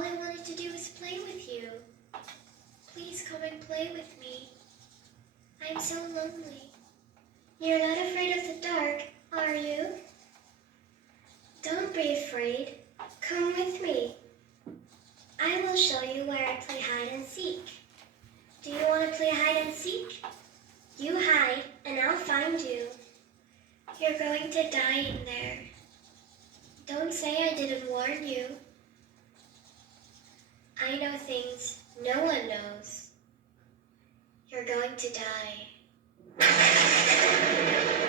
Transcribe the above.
All I wanted to do was play with you. Please come and play with me. I'm so lonely. You're not afraid of the dark, are you? Don't be afraid. Come with me. I will show you where I play hide and seek. Do you want to play hide and seek? You hide, and I'll find you. You're going to die in there. Don't say I didn't warn you. I know things no one knows. You're going to die.